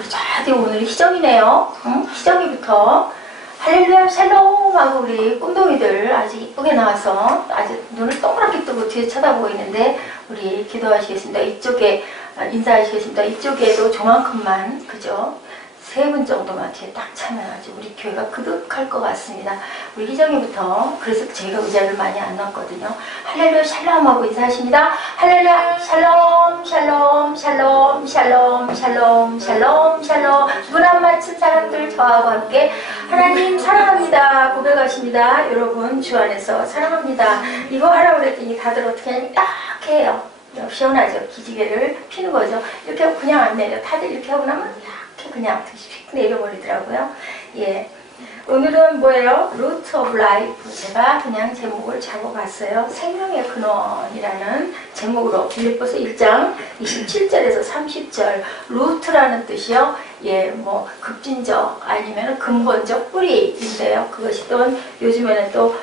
우리 저기 오늘 희정이네요. 응? 희정이부터 할렐루야 샬롬 하고 우리 꿈동이들 아주 이쁘게 나와서 아주 눈을 동그랗게 뜨고 뒤에 쳐다보고 있는데 우리 기도하시겠습니다. 이쪽에 인사하시겠습니다. 이쪽에도 조만큼만 그죠? 3분 정도만 뒤에 딱 차면 아주 우리 교회가 그득할 것 같습니다. 우리 희정이부터 그래서 제가 의자를 많이 안 넣었거든요. 할렐루야 샬롬 하고 인사하십니다. 할렐루야 샬롬 샬롬 샬롬 샬롬 샬롬 샬롬 샬롬. 눈 안 맞춘 사람들 저하고 함께 하나님 사랑합니다 고백하십니다. 여러분 주 안에서 사랑합니다. 이거 하라고 그랬더니 다들 어떻게 하냐면 딱 해요. 시원하죠. 기지개를 피는 거죠. 이렇게 하고 그냥 안 내려. 다들 이렇게 하고 나면 이렇게 그냥 휙 내려버리더라고요. 예. 오늘은 뭐예요? Root of Life. 제가 그냥 제목을 잡아봤어요. 생명의 근원이라는 제목으로 빌립보서 1장 27절에서 30절. root라는 뜻이요. 예, 뭐 급진적 아니면 근본적 뿌리인데요. 그것이 또 요즘에는 또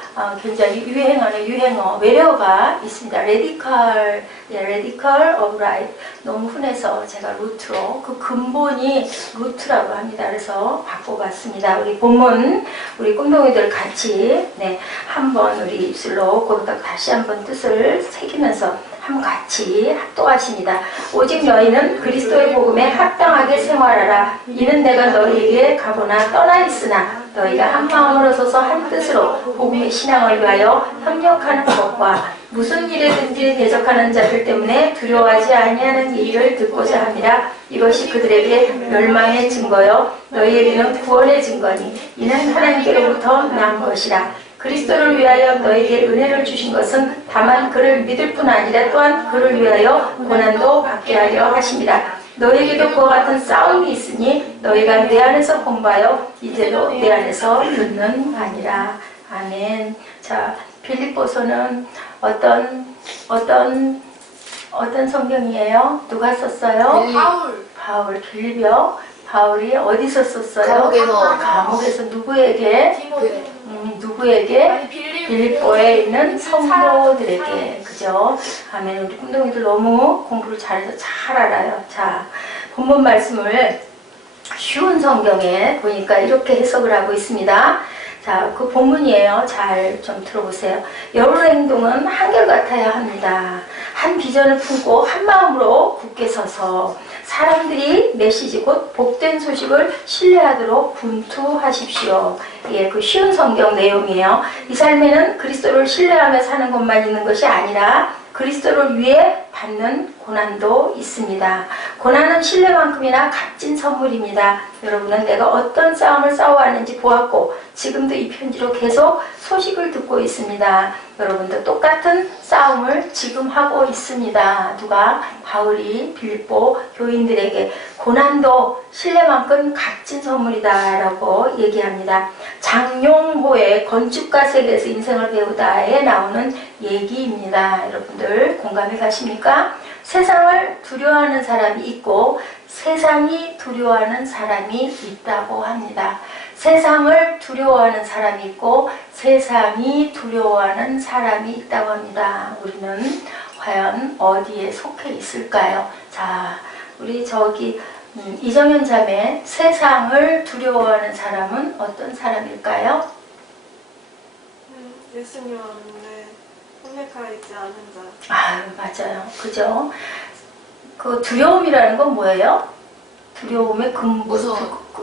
굉장히 유행하는 유행어 외래어가 있습니다. radical, 예, radical of life. 너무 흔해서 제가 루트로 그 근본이 루트라고 합니다. 그래서 바꿔봤습니다. 우리 본문 우리 꿈동이들 같이 네, 한번 우리 입술로 고르닥 다시 한번 뜻을 새기면서 한번 같이 합독하십니다. 오직 너희는 그리스도의 복음에 합당하게 생활하라. 이는 내가 너희에게 가거나 떠나 있으나 너희가 한 마음으로 서서 한 뜻으로 복음의 신앙을 위하여 협력하는 것과 무슨 일에든지 대적하는 자들 때문에 두려워하지 아니하는 일을 듣고자 합니다. 이것이 그들에게 멸망의 증거요 너희에게는 구원의 증거니 이는 하나님께로부터 난 것이라. 그리스도를 위하여 너에게 은혜를 주신 것은 다만 그를 믿을 뿐 아니라 또한 그를 위하여 고난도 받게 하려 하십니다. 너에게도 그와 같은 싸움이 있으니 너희가 내 안에서 공부하여 이제도 내 안에서 듣는 아니라. 아멘. 자, 빌립보서는 어떤 성경이에요? 누가 썼어요? 바울. 빌립이요. 바울이 어디서 썼어요? 감옥에서 누구에게? 누구에게? 빌립보에 있는 성도들에게. 그죠? 아멘. 우리 꿈동이들 너무 공부를 잘해서 잘 알아요. 자, 본문 말씀을 쉬운 성경에 보니까 이렇게 해석을 하고 있습니다. 자, 그 본문이에요. 잘 좀 들어보세요. 여러분의 행동은 한결같아야 합니다. 한 비전을 품고 한 마음으로 굳게 서서 사람들이 메시지 곧 복된 소식을 신뢰하도록 분투하십시오. 예, 그 쉬운 성경 내용이에요. 이 삶에는 그리스도를 신뢰하며 사는 것만 있는 것이 아니라 그리스도를 위해 받는 고난도 있습니다. 고난은 신뢰만큼이나 값진 선물입니다. 여러분은 내가 어떤 싸움을 싸워왔는지 보았고 지금도 이 편지로 계속 소식을 듣고 있습니다. 여러분도 똑같은 싸움을 지금 하고 있습니다. 누가? 바울이 빌립보 교인들에게 고난도 신뢰만큼 값진 선물이다 라고 얘기합니다. 장용호의 건축가 세계에서 인생을 배우다에 나오는 얘기입니다. 여러분들 공감해 가십니까? 세상을 두려워하는 사람이 있고 세상이 두려워하는 사람이 있다고 합니다. 세상을 두려워하는 사람이 있고 세상이 두려워하는 사람이 있다고 합니다. 우리는 과연 어디에 속해 있을까요? 자, 우리 저기 이정현 자매, 세상을 두려워하는 사람은 어떤 사람일까요? 예수님 안에 혼맥하지 않은 자. 아유, 맞아요. 그죠? 그 두려움이라는 건 뭐예요? 두려움의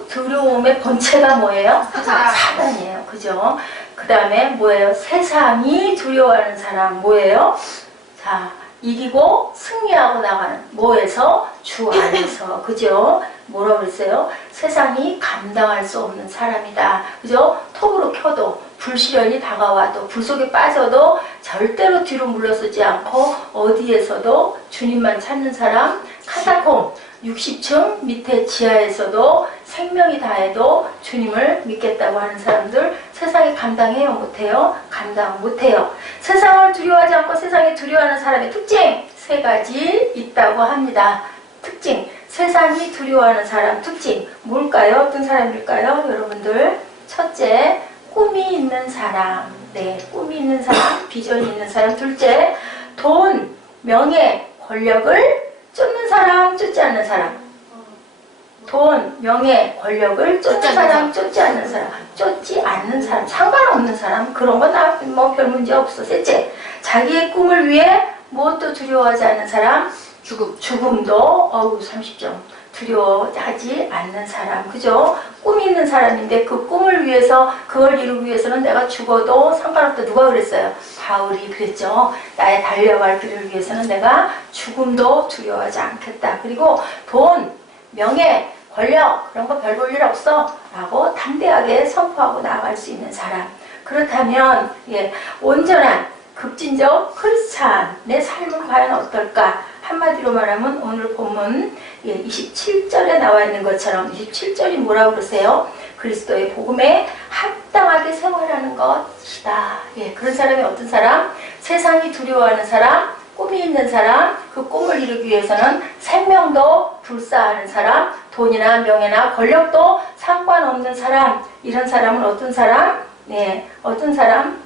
두려움의 본체가 뭐예요? 사단이에요. 그죠? 그 다음에 뭐예요? 세상이 두려워하는 사람 뭐예요? 자, 이기고 승리하고 나가는 뭐에서? 주 안에서. 그죠? 뭐라고 그랬어요? 세상이 감당할 수 없는 사람이다. 그죠? 톱으로 켜도 불시련이 다가와도 불 속에 빠져도 절대로 뒤로 물러서지 않고 어디에서도 주님만 찾는 사람. 카타콤 60층 밑에 지하에서도 생명이 다해도 주님을 믿겠다고 하는 사람들 세상이 감당해요? 못해요? 감당 못해요. 세상을 두려워하지 않고 세상에 두려워하는 사람의 특징 3가지 있다고 합니다. 특징, 세상이 두려워하는 사람 특징 뭘까요? 어떤 사람일까요? 여러분들 첫째, 꿈이 있는 사람. 네, 꿈이 있는 사람, 비전이 있는 사람. 둘째, 돈, 명예, 권력을 쫓는 사람, 쫓지 않는 사람. 돈, 명예, 권력을 쫓는 사람, 쫓지 않는 사람, 쫓지 않는 사람, 상관없는 사람, 그런 건 뭐 별 문제 없어. 셋째, 자기의 꿈을 위해 무엇도 두려워하지 않는 사람, 죽음도 30점. 두려워하지 않는 사람, 그죠? 꿈이 있는 사람인데 그 꿈을 위해서, 그걸 이루기 위해서는 내가 죽어도 상관없다. 누가 그랬어요? 바울이 그랬죠. 나의 달려갈 길을 위해서는 내가 죽음도 두려워하지 않겠다. 그리고 돈, 명예, 권력 그런 거 별 볼 일 없어 라고 담대하게 선포하고 나아갈 수 있는 사람. 그렇다면 온전한 급진적 크리스찬의 삶은 과연 어떨까? 한마디로 말하면 오늘 본문 27절에 나와 있는 것처럼 27절이 뭐라고 그러세요? 그리스도의 복음에 합당하게 생활하는 것이다. 그런 사람이 어떤 사람? 세상이 두려워하는 사람, 꿈이 있는 사람, 그 꿈을 이루기 위해서는 생명도 불사하는 사람, 돈이나 명예나 권력도 상관없는 사람. 이런 사람은 어떤 사람? 어떤 사람?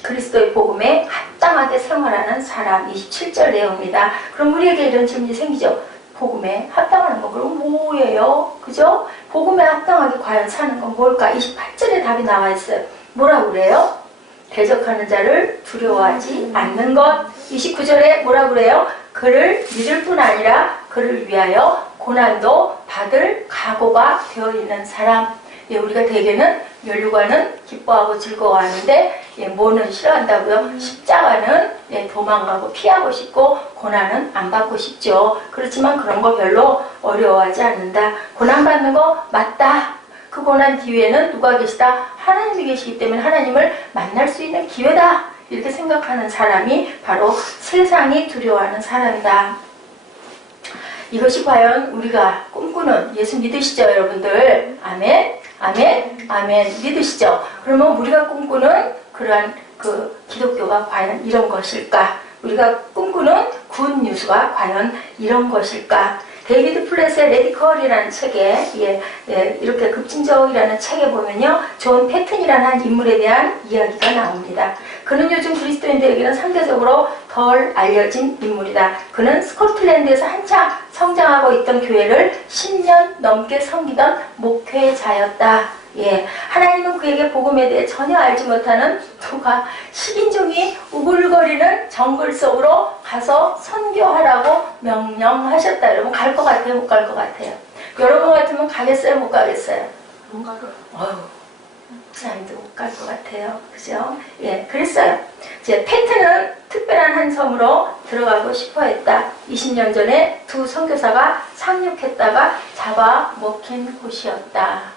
그리스도의 복음에 합당하게 생활하는 사람. 27절 내용입니다. 그럼 우리에게 이런 질문이 생기죠. 복음에 합당하는 거 그럼 뭐예요? 그죠? 복음에 합당하게 과연 사는 건 뭘까? 28절에 답이 나와 있어요. 뭐라고 그래요? 대적하는 자를 두려워하지 않는 것. 29절에 뭐라고 그래요? 그를 믿을 뿐 아니라 그를 위하여 고난도 받을 각오가 되어 있는 사람. 우리가 대개는 면류관은 기뻐하고 즐거워하는데 뭐는 싫어한다고요? 십자가는 도망가고 피하고 싶고 고난은 안 받고 싶죠. 그렇지만 그런 거 별로 어려워하지 않는다. 고난 받는 거 맞다. 그 고난 뒤에는 누가 계시다? 하나님이 계시기 때문에 하나님을 만날 수 있는 기회다. 이렇게 생각하는 사람이 바로 세상이 두려워하는 사람이다. 이것이 과연 우리가 꿈꾸는 예수 믿으시죠, 여러분들? 아멘? 아멘? 아멘. 믿으시죠? 그러면 우리가 꿈꾸는 그러한 그 기독교가 과연 이런 것일까? 우리가 꿈꾸는 굿 뉴스가 과연 이런 것일까? 데이비드 플랫의 레디컬이라는 책에 이렇게 급진적이라는 책에 보면요, 존 패튼이라는 한 인물에 대한 이야기가 나옵니다. 그는 요즘 그리스도인들에게는 상대적으로 덜 알려진 인물이다. 그는 스코틀랜드에서 한창 성장하고 있던 교회를 10년 넘게 섬기던 목회자였다. 하나님은 그에게 복음에 대해 전혀 알지 못하는 누가 식인종이 우글거리는 정글 속으로 가서 선교하라고 명령하셨다. 여러분 갈 것 같아요? 못 갈 것 같아요? 여러분 같으면 가겠어요? 못 가겠어요? 못 가요. 사람도 못 갈 것 같아요. 그죠? 그랬어요. 패트는 특별한 한 섬으로 들어가고 싶어 했다. 20년 전에 두 선교사가 상륙했다가 잡아먹힌 곳이었다.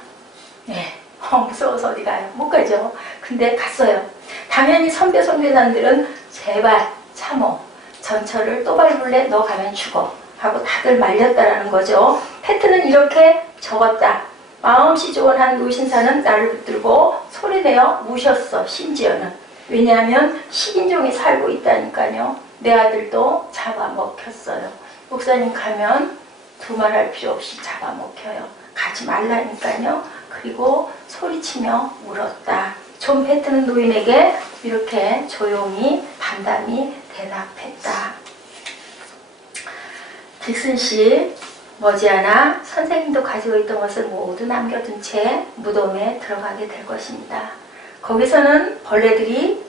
무서워서 어디 가요? 못 가죠. 근데 갔어요. 당연히 선교사들은 제발 참어. 전철을 또 밟을래? 너 가면 죽어. 하고 다들 말렸다라는 거죠. 패트는 이렇게 적었다. 마음씨 좋은 한 노신사는 나를 붙들고 소리내어 우셨어. 심지어는. 왜냐하면 식인종이 살고 있다니까요. 내 아들도 잡아먹혔어요. 목사님 가면 두말할 필요 없이 잡아먹혀요. 가지 말라니까요. 그리고 소리치며 울었다. 존 패트는 노인에게 이렇게 조용히 담담히 대답했다. 딕슨 씨 머지않아 선생님도 가지고 있던 것을 모두 남겨둔 채 무덤에 들어가게 될 것입니다. 거기서는 벌레들이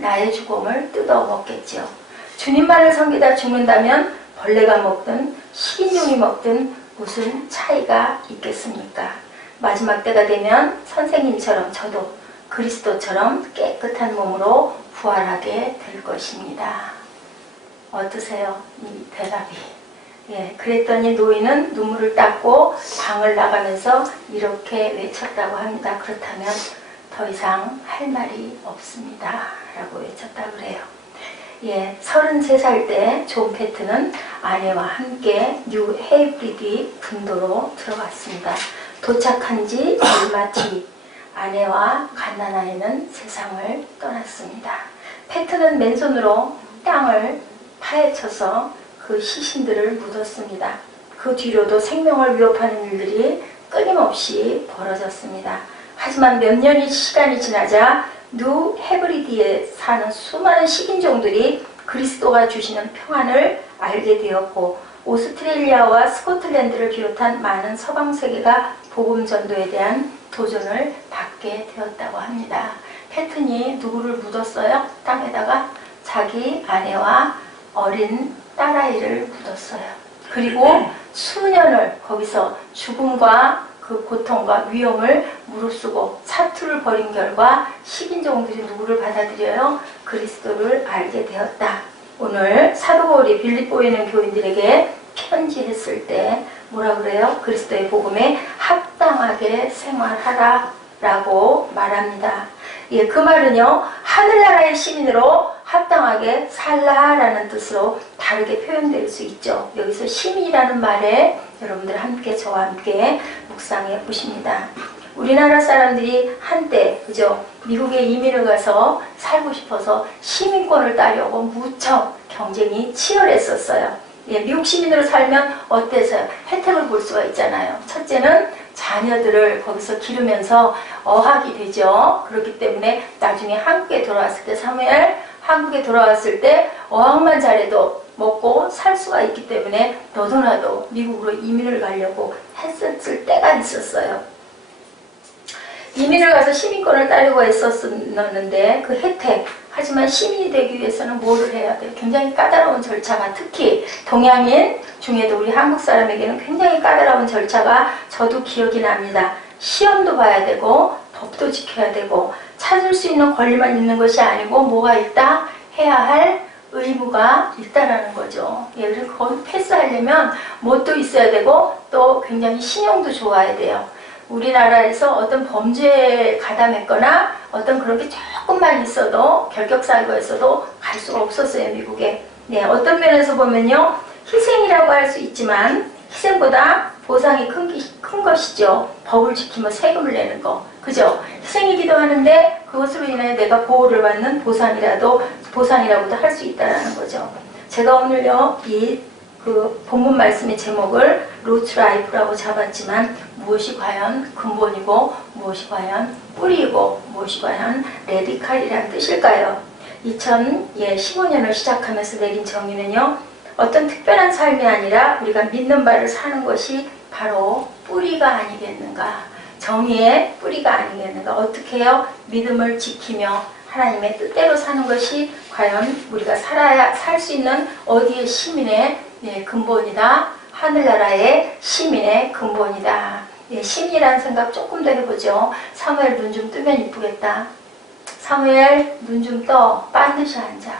나의 죽음을 뜯어먹겠죠. 주님만을 섬기다 죽는다면 벌레가 먹든 식인종이 먹든 무슨 차이가 있겠습니까? 마지막 때가 되면 선생님처럼 저도 그리스도처럼 깨끗한 몸으로 부활하게 될 것입니다. 어떠세요? 이 대답이. 그랬더니 노인은 눈물을 닦고 방을 나가면서 이렇게 외쳤다고 합니다. 그렇다면 더 이상 할 말이 없습니다. 라고 외쳤다고 그래요. 33살 때 존 패트는 아내와 함께 뉴 헤이브리드 군도로 들어갔습니다. 도착한 지 얼마 뒤 아내와 갓난아이는 세상을 떠났습니다. 패트는 맨손으로 땅을 파헤쳐서 그 시신들을 묻었습니다. 그 뒤로도 생명을 위협하는 일들이 끊임없이 벌어졌습니다. 하지만 몇 년의 시간이 지나자 뉴 헤브리드에 사는 수많은 식인종들이 그리스도가 주시는 평안을 알게 되었고 오스트레일리아와 스코틀랜드를 비롯한 많은 서방 세계가 복음 전도에 대한 도전을 받게 되었다고 합니다. 패튼이 누구를 묻었어요? 땅에다가 자기 아내와 어린 딸아이를 묻었어요. 그리고 수년을 거기서 죽음과 그 고통과 위험을 무릅쓰고 사투를 벌인 결과 식인종들이 누구를 받아들여요? 그리스도를 알게 되었다. 오늘 사도 바울이 빌립보에 있는 교인들에게 편지했을 때 뭐라 그래요? 그리스도의 복음에 합당하게 생활하라 라고 말합니다. 예, 그 말은요, 하늘나라의 시민으로 합당하게 살라라는 뜻으로 다르게 표현될 수 있죠. 여기서 시민이라는 말에 여러분들 함께 저와 함께 묵상해 보십니다. 우리나라 사람들이 한때 그죠? 미국에 이민을 가서 살고 싶어서 시민권을 따려고 무척 경쟁이 치열했었어요. 예, 미국 시민으로 살면 어때서요? 혜택을 볼 수가 있잖아요. 첫째는 자녀들을 거기서 기르면서 어학이 되죠. 그렇기 때문에 나중에 한국에 돌아왔을 때 사무엘 한국에 돌아왔을 때 어학만 잘해도 먹고 살 수가 있기 때문에 너도나도 미국으로 이민을 가려고 했었을 때가 있었어요. 이민을 가서 시민권을 따려고 했었는데 그 혜택, 하지만 시민이 되기 위해서는 뭐를 해야 돼요? 굉장히 까다로운 절차가, 특히 동양인 중에도 우리 한국 사람에게는 굉장히 까다로운 절차가 저도 기억이 납니다. 시험도 봐야 되고 법도 지켜야 되고 찾을 수 있는 권리만 있는 것이 아니고 뭐가 있다? 해야 할 의무가 있다라는 거죠. 예, 그래서 그건 패스하려면 뭣도 있어야 되고 또 굉장히 신용도 좋아야 돼요. 우리나라에서 어떤 범죄에 가담했거나 어떤 그런 게 조금만 있어도 결격사유가 있어도 갈 수가 없었어요, 미국에. 네, 어떤 면에서 보면요, 희생이라고 할 수 있지만 희생보다 보상이 큰 것이죠. 법을 지키며 세금을 내는 거, 그죠? 희생이기도 하는데 그것으로 인해 내가 보호를 받는 보상이라고도 할 수 있다는 거죠. 제가 오늘요 그 본문 말씀의 제목을 루트 라이프라고 잡았지만 무엇이 과연 근본이고 무엇이 과연 뿌리이고 무엇이 과연 레디칼이라는 뜻일까요? 2015년을 시작하면서 내린 정의는요, 어떤 특별한 삶이 아니라 우리가 믿는 바를 사는 것이 바로 뿌리가 아니겠는가, 정의의 뿌리가 아니겠는가. 어떻게 해요? 믿음을 지키며 하나님의 뜻대로 사는 것이 과연 우리가 살 수 있는 어디의 시민의 근본이다. 하늘나라의 시민의 근본이다. 시민이라는 생각 조금 더 해보죠. 사무엘 눈 좀 뜨면 이쁘겠다. 사무엘 눈 좀 떠. 반드시 앉아.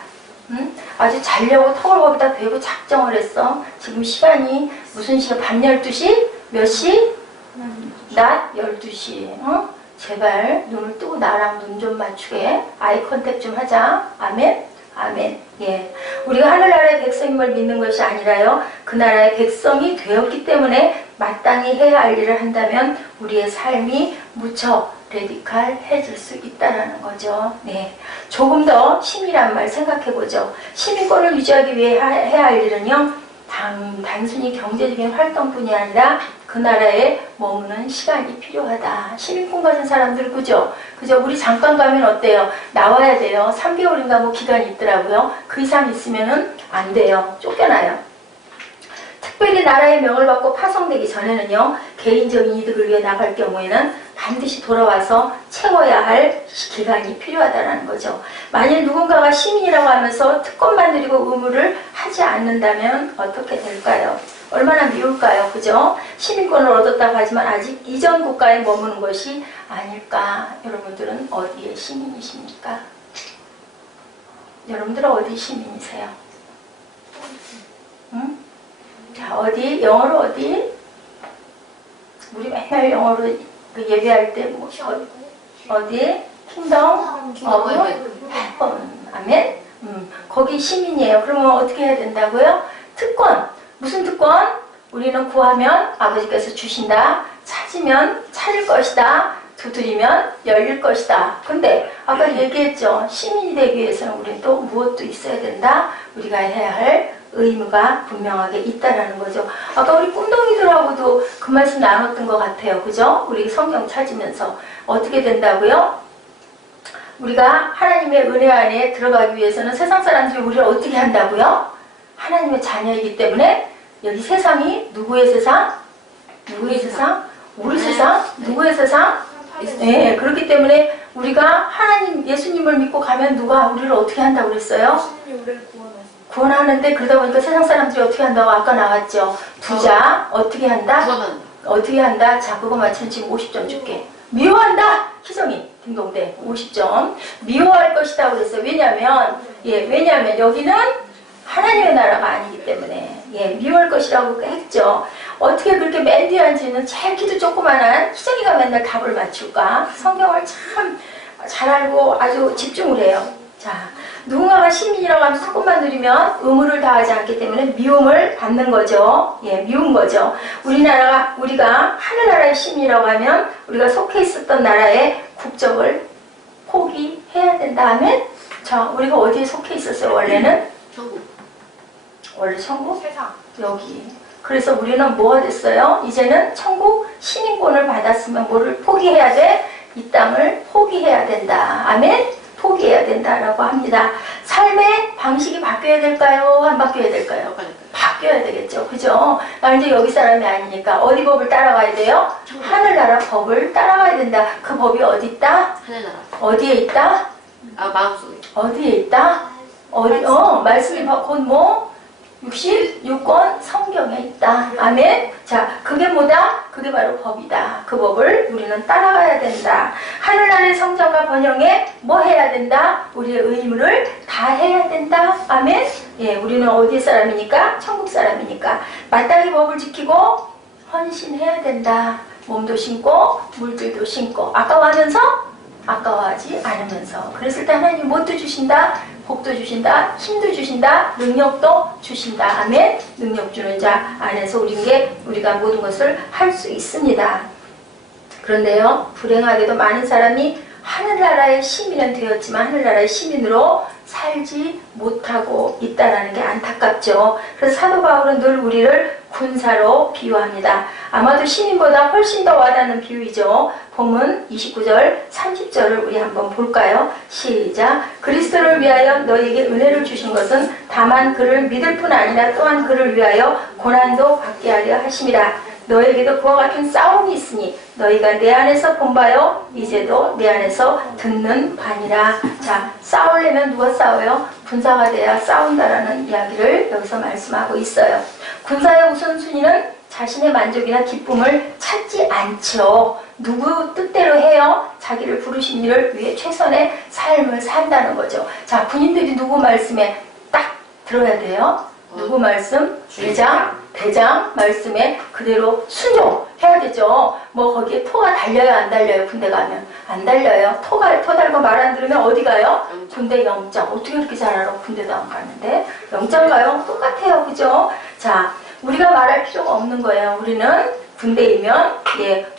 응? 아주 자려고 턱을 거기다 대고 작정을 했어. 지금 시간이 무슨 시간? 밤 12시? 몇 시? 낮 12시. 어? 제발 눈을 뜨고 나랑 눈 좀 맞추게. 아이 컨택 좀 하자. 아멘? 아멘. 예. 우리가 하늘나라의 백성임을 믿는 것이 아니라요, 그 나라의 백성이 되었기 때문에 마땅히 해야 할 일을 한다면 우리의 삶이 무척 레디칼해질 수 있다는 거죠. 네. 조금 더 시민이란 말 생각해보죠. 시민권을 유지하기 위해 해야 할 일은요, 단순히 경제적인 활동뿐이 아니라 그 나라에 머무는 시간이 필요하다. 시민권 가진 사람들, 그죠? 우리 잠깐 가면 어때요? 나와야 돼요. 3개월인가 뭐 기간이 있더라고요. 그 이상 있으면은 안 돼요. 쫓겨나요. 특별히 나라의 명을 받고 파송되기 전에는요, 개인적인 이득을 위해 나갈 경우에는 반드시 돌아와서 채워야 할 기간이 필요하다는 거죠. 만일 누군가가 시민이라고 하면서 특권만 드리고 의무를 하지 않는다면 어떻게 될까요? 얼마나 미울까요? 그죠? 시민권을 얻었다고 하지만 아직 이전 국가에 머무는 것이 아닐까? 여러분들은 어디의 시민이십니까? 여러분들은 어디 시민이세요? 응? 자, 어디? 영어로 어디? 우리 맨날 영어로 예배할 때 뭐, 어디? 킹덤? 아멘? 거기 시민이에요. 그러면 어떻게 해야 된다고요? 특권. 무슨 특권? 우리는 구하면 아버지께서 주신다. 찾으면 찾을 것이다. 두드리면 열릴 것이다. 근데 아까 얘기했죠. 시민이 되기 위해서는 우리는 또 무엇도 있어야 된다. 우리가 해야 할 의무가 분명하게 있다라는 거죠. 아까 우리 꿈동이들하고도 그 말씀 나눴던 것 같아요. 그죠? 우리 성경 찾으면서 어떻게 된다고요? 우리가 하나님의 은혜 안에 들어가기 위해서는 세상 사람들이 우리를 어떻게 한다고요? 하나님의 자녀이기 때문에 여기 세상이 누구의 세상? 누구의 세상? 우리 세상? 누구의 세상? 네, 그렇기 때문에 우리가 하나님, 예수님을 믿고 가면 누가 우리를 어떻게 한다고 그랬어요? 예수님이 우리를 구원하십니다. 구원하는데 그러다 보니까 세상 사람들이 어떻게 한다고 아까 나왔죠? 부자 어떻게 한다? 구원한다. 어떻게 한다? 자, 그거 맞추면 지금 50점 줄게. 미워한다! 희정이 딩동댕 50점. 미워할 것이다 그랬어요. 왜냐면 여기는 하나님의 나라가 아니기 때문에 미워할 것이라고 했죠. 어떻게 그렇게 맨 뒤에 앉아있는 제일 키도 조그만한 희정이가 맨날 답을 맞출까? 성경을 참 잘 알고 아주 집중을 해요. 자, 누군가가 시민이라고 하면 조금만 누리면 의무를 다하지 않기 때문에 미움을 받는 거죠. 미운 거죠. 우리가 하늘나라의 시민이라고 하면 우리가 속해 있었던 나라의 국적을 포기해야 된다 하면, 자, 우리가 어디에 속해 있었어요? 원래는? 천국. 원래 천국? 세상. 여기. 그래서 우리는 뭐가 됐어요? 이제는 천국 시민권을 받았으면 뭐를 포기해야 돼? 이 땅을 포기해야 된다. 아멘? 포기해야 된다라고 합니다. 삶의 방식이 바뀌어야 될까요? 안 바뀌어야 될까요? 바뀌어야 되겠죠. 그죠? 나 이제 여기 사람이 아니니까 어디 법을 따라가야 돼요? 하늘나라 법을 따라가야 된다. 그 법이 어디 있다? 하늘나라. 어디에 있다? 마음속에. 어디에 있다? 말씀이 곧 뭐? 66권 성경에 있다. 아멘? 자, 그게 뭐다? 그게 바로 법이다. 그 법을 우리는 따라가야 된다. 하늘나라의 성전과 번영에 뭐 해야 된다? 우리의 의무를 다 해야 된다. 아멘? 우리는 어디 사람이니까? 천국 사람이니까. 마땅히 법을 지키고 헌신해야 된다. 몸도 신고 물질도 신고 아까워하면서 아까워하지 않으면서. 그랬을 때 하나님 뭣도 주신다? 복도 주신다, 힘도 주신다, 능력도 주신다. 아멘. 능력 주는 자 안에서 우리가 모든 것을 할 수 있습니다. 그런데요, 불행하게도 많은 사람이 하늘나라의 시민은 되었지만 하늘나라의 시민으로 살지 못하고 있다는 게 안타깝죠. 그래서 사도 바울은 늘 우리를 군사로 비유합니다. 아마도 시민보다 훨씬 더 와닿는 비유이죠. 본문 29절, 30절을 우리 한번 볼까요? 시작. 그리스도를 위하여 너에게 은혜를 주신 것은 다만 그를 믿을 뿐 아니라 또한 그를 위하여 고난도 받게 하려 하심이라. 너에게도 그와 같은 싸움이 있으니 너희가 내 안에서 본 바요 이제도 내 안에서 듣는 바니라. 자, 싸우려면 누가 싸워요? 군사가 돼야 싸운다라는 이야기를 여기서 말씀하고 있어요. 군사의 우선순위는 자신의 만족이나 기쁨을 찾지 않죠. 누구 뜻대로 해요? 자기를 부르신 일을 위해 최선의 삶을 산다는 거죠. 자, 군인들이 누구 말씀에 딱 들어야 돼요? 누구 말씀? 대장 말씀에 그대로 순종해야 되죠. 뭐 거기에 토가 달려요, 안 달려요? 군대 가면 안 달려요. 토 달고 말 안 들으면 어디 가요? 군대 영장. 어떻게 그렇게 잘 알아? 군대도 안 가는데 영장 가요? 똑같아요, 그죠? 자, 우리가 말할 필요가 없는 거예요. 우리는 군대이면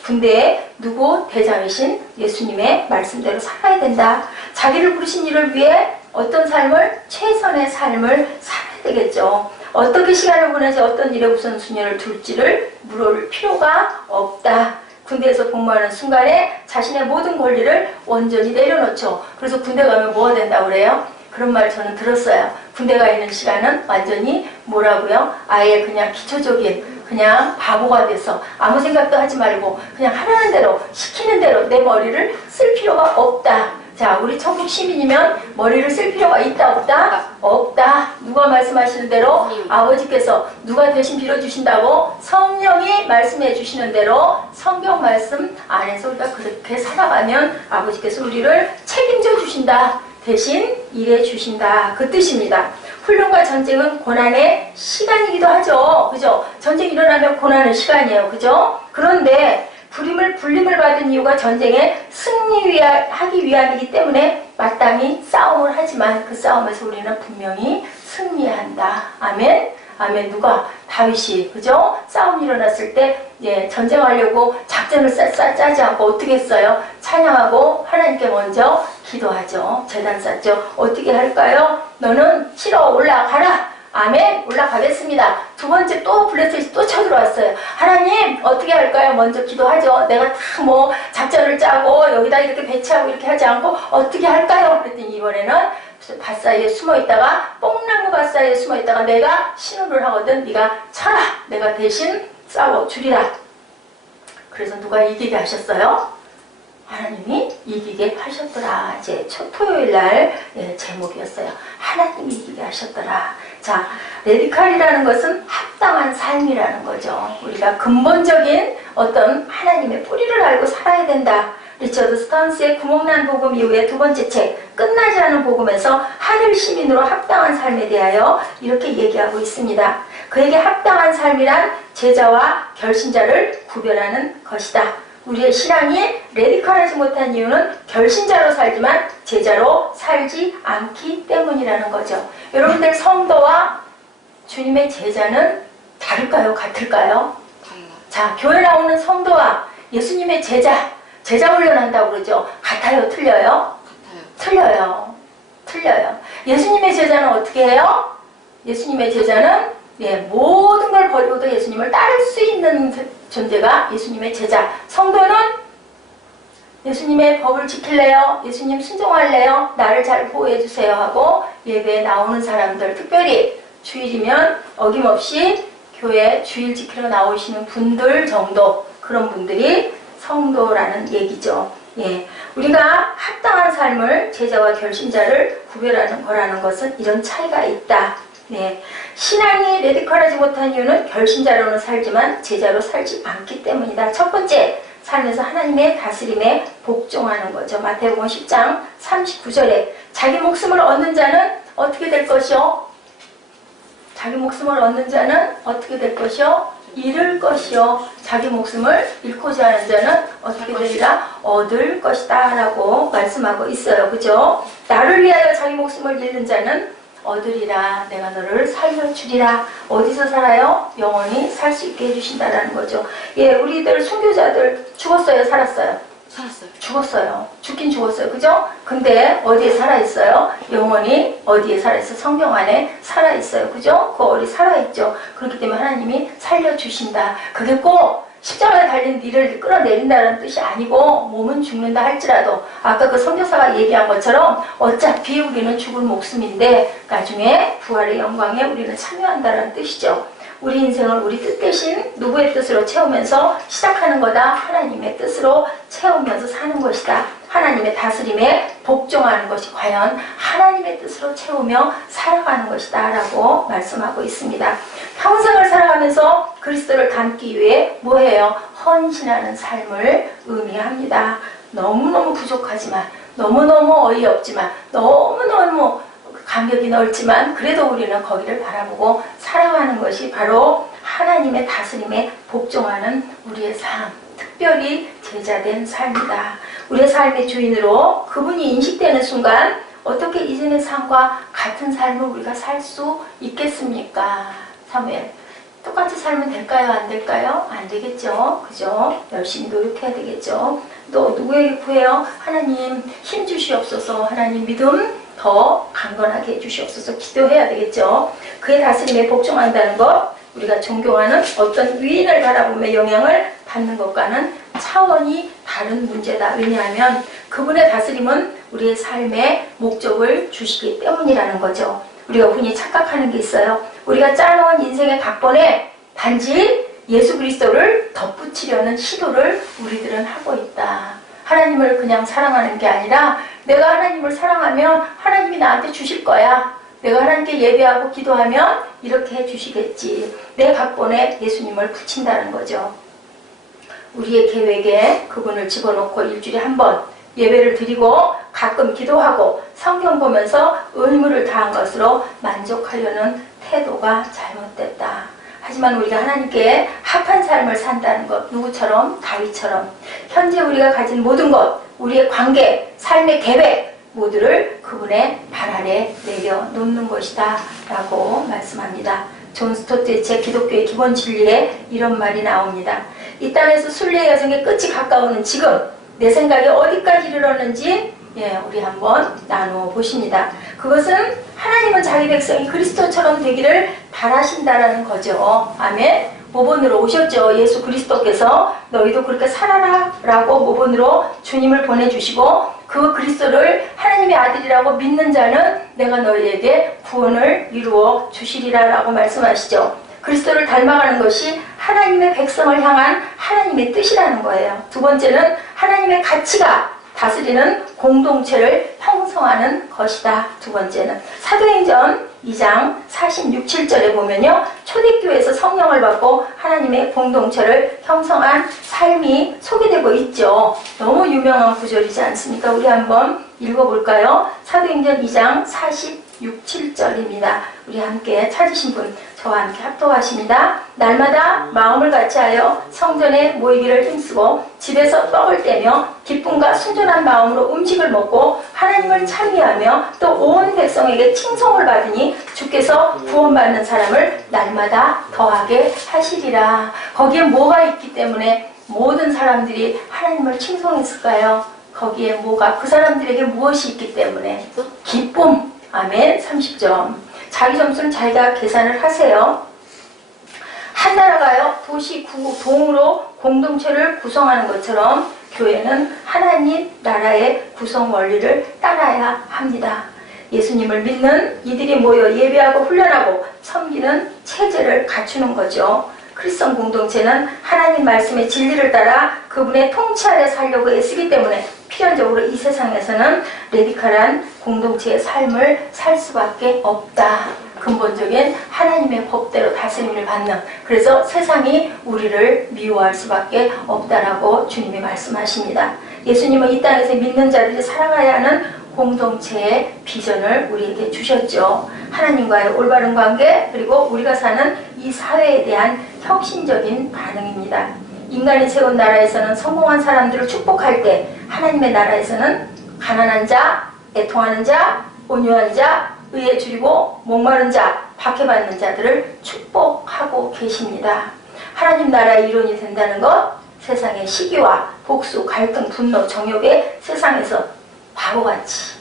군대에 누구 대장이신 예수님의 말씀대로 살아야 된다. 자기를 부르신 일을 위해 어떤 삶을? 최선의 삶을 살아야 되겠죠. 어떻게 시간을 보내지 어떤 일에 우선순위를 둘지를 물을 필요가 없다. 군대에서 복무하는 순간에 자신의 모든 권리를 온전히 내려놓죠. 그래서 군대 가면 뭐가 된다고 그래요? 그런 말 저는 들었어요. 군대 가 있는 시간은 완전히 뭐라고요? 아예 그냥 기초적인 그냥 바보가 돼서 아무 생각도 하지 말고 그냥 하라는 대로 시키는 대로 내 머리를 쓸 필요가 없다. 자, 우리 천국 시민이면 머리를 쓸 필요가 있다 없다? 없다. 누가 말씀하시는 대로 아버지께서 누가 대신 빌어주신다고? 성령이 말씀해 주시는 대로 성경 말씀 안에서 우리가 그렇게 살아가면 아버지께서 우리를 책임져 주신다. 대신 일해 주신다. 그 뜻입니다. 훈련과 전쟁은 고난의 시간이기도 하죠. 그죠? 전쟁이 일어나면 고난의 시간이에요. 그죠? 그런데 불림을 받은 이유가 전쟁에 승리하기 위함이기 때문에 마땅히 싸움을 하지만 그 싸움에서 우리는 분명히 승리한다. 아멘? 아멘. 누가? 다윗이. 그죠? 싸움이 일어났을 때 전쟁하려고 작전을 짜지 않고 어떻게 했어요? 찬양하고 하나님께 먼저 기도하죠. 제단 쌓죠. 어떻게 할까요? 너는 치러 올라가라. 아멘. 올라가겠습니다. 두 번째 또 블레셋이 또 쳐들어왔어요. 하나님 어떻게 할까요? 먼저 기도하죠. 내가 다 작전을 짜고 여기다 이렇게 배치하고 이렇게 하지 않고 어떻게 할까요? 그랬더니 이번에는 밭 사이에 숨어 있다가 뽕나무 밭 사이에 숨어 있다가 내가 신호를 하거든. 네가 쳐라. 내가 대신 싸워 주리라. 그래서 누가 이기게 하셨어요? 하나님이 이기게 하셨더라. 이제 첫 토요일 날 제목이었어요. 하나님이 이기게 하셨더라. 자, 레디칼이라는 것은 합당한 삶이라는 거죠. 우리가 근본적인 어떤 하나님의 뿌리를 알고 살아야 된다. 리처드 스턴스의 구멍난 복음 이후에 두 번째 책 끝나지 않은 복음에서 하늘 시민으로 합당한 삶에 대하여 이렇게 얘기하고 있습니다. 그에게 합당한 삶이란 제자와 결신자를 구별하는 것이다. 우리의 신앙이 레디컬하지 못한 이유는 결신자로 살지만 제자로 살지 않기 때문이라는 거죠. 여러분들 성도와 주님의 제자는 다를까요? 같을까요? 자, 교회 나오는 성도와 예수님의 제자 훈련한다고 그러죠. 같아요? 틀려요? 틀려요. 예수님의 제자는 어떻게 해요? 예수님의 제자는 모든 걸 버리고도 예수님을 따를 수 있는 존재가 예수님의 제자. 성도는 예수님의 법을 지킬래요? 예수님 순종할래요? 나를 잘 보호해주세요 하고 예배에 나오는 사람들, 특별히 주일이면 어김없이 교회 주일 지키러 나오시는 분들 정도, 그런 분들이 성도라는 얘기죠. 우리가 합당한 삶을 제자와 결신자를 구별하는 거라는 것은 이런 차이가 있다. 신앙이 레디컬하지 못한 이유는 결신자로는 살지만 제자로 살지 않기 때문이다. 첫 번째, 삶에서 하나님의 다스림에 복종하는 거죠. 마태복음 10장 39절에 자기 목숨을 얻는 자는 어떻게 될 것이요? 자기 목숨을 얻는 자는 어떻게 될 것이요? 잃을 것이요. 자기 목숨을 잃고자 하는 자는 어떻게 되리라? 얻을 것이다 라고 말씀하고 있어요. 그죠? 나를 위하여 자기 목숨을 잃는 자는 얻으리라. 내가 너를 살려주리라. 어디서 살아요? 영원히 살 수 있게 해주신다라는 거죠. 우리들 순교자들 죽었어요? 살았어요? 죽었어요. 죽긴 죽었어요. 그죠? 근데 어디에 살아있어요? 영원히 어디에 살아있어? 성경 안에 살아있어요. 그죠? 그 어디 살아있죠. 그렇기 때문에 하나님이 살려주신다. 그게 꼭 십자가에 달린 니를 끌어내린다는 뜻이 아니고 몸은 죽는다 할지라도 아까 그 선교사가 얘기한 것처럼 어차피 우리는 죽을 목숨인데 나중에 부활의 영광에 우리는 참여한다는 뜻이죠. 우리 인생을 우리 뜻 대신 누구의 뜻으로 채우면서 시작하는 거다. 하나님의 뜻으로 채우면서 사는 것이다. 하나님의 다스림에 복종하는 것이 과연 하나님의 뜻으로 채우며 살아가는 것이다 라고 말씀하고 있습니다. 평생을 살아가면서 그리스도를 닮기 위해 뭐해요? 헌신하는 삶을 의미합니다. 너무너무 부족하지만, 너무너무 어이없지만, 너무너무 간격이 넓지만 그래도 우리는 거기를 바라보고 살아가는 것이 바로 하나님의 다스림에 복종하는 우리의 삶, 특별히 제자된 삶이다. 우리의 삶의 주인으로 그분이 인식되는 순간 어떻게 이전의 삶과 같은 삶을 우리가 살 수 있겠습니까? 사무엘, 똑같이 살면 될까요? 안 될까요? 안 되겠죠. 그죠? 열심히 노력해야 되겠죠. 또 누구에게 구해요? 하나님 힘 주시옵소서. 하나님 믿음 더 강건하게 해주시옵소서. 기도해야 되겠죠. 그의 다스림에 복종한다는 것, 우리가 존경하는 어떤 위인을 바라보며 영향을 받는 것과는 차원이 다른 문제다. 왜냐하면 그분의 다스림은 우리의 삶에 목적을 주시기 때문이라는 거죠. 우리가 흔히 착각하는 게 있어요. 우리가 짜놓은 인생의 각본에 단지 예수 그리스도를 덧붙이려는 시도를 우리들은 하고 있다. 하나님을 그냥 사랑하는 게 아니라 내가 하나님을 사랑하면 하나님이 나한테 주실 거야. 내가 하나님께 예배하고 기도하면 이렇게 해주시겠지. 내 각본에 예수님을 붙인다는 거죠. 우리의 계획에 그분을 집어넣고 일주일에 한 번 예배를 드리고 가끔 기도하고 성경 보면서 의무를 다한 것으로 만족하려는 태도가 잘못됐다. 하지만 우리가 하나님께 합한 삶을 산다는 것, 누구처럼? 다윗처럼 현재 우리가 가진 모든 것, 우리의 관계, 삶의 계획 모두를 그분의 발 아래 내려놓는 것이다 라고 말씀합니다. 존 스토트의 책 기독교의 기본 진리에 이런 말이 나옵니다. 이 땅에서 순례의 여정의 끝이 가까우는 지금 내 생각이 어디까지 이르렀는지 우리 한번 나누어 보십니다. 그것은 하나님은 자기 백성이 그리스도처럼 되기를 바라신다라는 거죠. 아멘. 모본으로 오셨죠. 예수 그리스도께서 너희도 그렇게 살아라 라고 모본으로 주님을 보내주시고 그 그리스도를 하나님의 아들이라고 믿는 자는 내가 너희에게 구원을 이루어 주시리라 라고 말씀하시죠. 그리스도를 닮아가는 것이 하나님의 백성을 향한 하나님의 뜻이라는 거예요. 두 번째는 하나님의 가치가 다스리는 공동체를 형성하는 것이다. 두 번째는 사도행전 2장 46, 7절에 보면요. 초대교회에서 성령을 받고 하나님의 공동체를 형성한 삶이 소개되고 있죠. 너무 유명한 구절이지 않습니까? 우리 한번 읽어볼까요? 사도행전 2장 46, 7절입니다. 우리 함께 찾으신 분 저와 함께 합독하십니다. 날마다 마음을 같이하여 성전에 모이기를 힘쓰고 집에서 떡을 떼며 기쁨과 순전한 마음으로 음식을 먹고 하나님을 찬미하며 또 온 백성에게 칭송을 받으니 주께서 구원받는 사람을 날마다 더하게 하시리라. 거기에 뭐가 있기 때문에 모든 사람들이 하나님을 칭송했을까요? 거기에 뭐가, 그 사람들에게 무엇이 있기 때문에? 기쁨. 아멘. 30점. 자기 점수는 자기가 계산을 하세요. 한 나라가요, 도시, 동으로 공동체를 구성하는 것처럼 교회는 하나님 나라의 구성 원리를 따라야 합니다. 예수님을 믿는 이들이 모여 예배하고 훈련하고 섬기는 체제를 갖추는 거죠. 크리스천 공동체는 하나님 말씀의 진리를 따라 그분의 통치 아래 살려고 애쓰기 때문에 필연적으로 이 세상에서는 레디컬한 공동체의 삶을 살 수밖에 없다. 근본적인 하나님의 법대로 다스림을 받는, 그래서 세상이 우리를 미워할 수밖에 없다라고 주님이 말씀하십니다. 예수님은 이 땅에서 믿는 자들이 살아가야 하는 공동체의 비전을 우리에게 주셨죠. 하나님과의 올바른 관계, 그리고 우리가 사는 이 사회에 대한 혁신적인 반응입니다. 인간이 세운 나라에서는 성공한 사람들을 축복할 때, 하나님의 나라에서는 가난한 자, 애통하는 자, 온유한 자, 의에 줄이고 목마른 자, 박해받는 자들을 축복하고 계십니다. 하나님 나라의 일원이 된다는 것, 세상의 시기와 복수, 갈등, 분노, 정욕에 세상에서 바보같이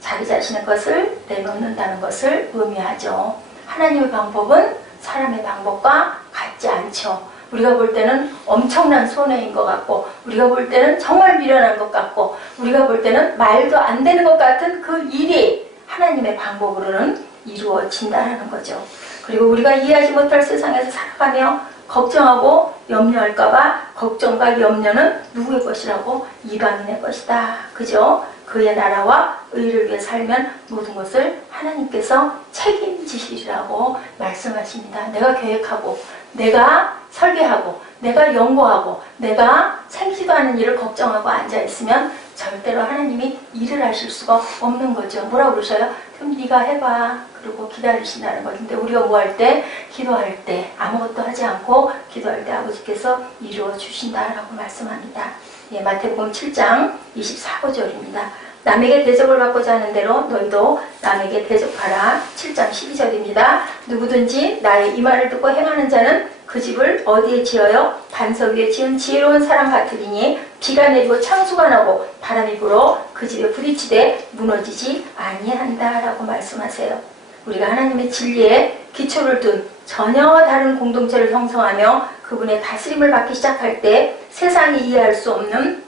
자기 자신의 것을 내놓는다는 것을 의미하죠. 하나님의 방법은 사람의 방법과 같지 않죠. 우리가 볼 때는 엄청난 손해인 것 같고, 우리가 볼 때는 정말 미련한 것 같고, 우리가 볼 때는 말도 안 되는 것 같은 그 일이 하나님의 방법으로는 이루어진다는 거죠. 그리고 우리가 이해하지 못할 세상에서 살아가며 걱정하고 염려할까봐, 걱정과 염려는 누구의 것이라고? 이방인의 것이다. 그죠? 그의 나라와 의를 위해 살면 모든 것을 하나님께서 책임지시리라고 말씀하십니다. 내가 계획하고, 내가 설계하고, 내가 연구하고, 내가 생기지도 않은 일을 걱정하고 앉아있으면 절대로 하나님이 일을 하실 수가 없는 거죠. 뭐라고 그러셔요? 그럼 네가 해봐. 그리고 기다리신다는 거죠. 근데 우리가 뭐 할 때? 기도할 때 아무것도 하지 않고 기도할 때 아버지께서 이루어 주신다라고 말씀합니다. 예, 마태복음 7장 24절입니다. 남에게 대접을 받고자 하는 대로 너희도 남에게 대접하라. 7장 12절입니다. 누구든지 나의 이 말을 듣고 행하는 자는 그 집을 어디에 지어요? 반석 위에 지은 지혜로운 사람 같으리니 비가 내리고 창수가 나고 바람이 불어 그 집에 부딪히되 무너지지 아니한다라고 말씀하세요. 우리가 하나님의 진리에 기초를 둔 전혀 다른 공동체를 형성하며 그분의 다스림을 받기 시작할 때 세상이 이해할 수 없는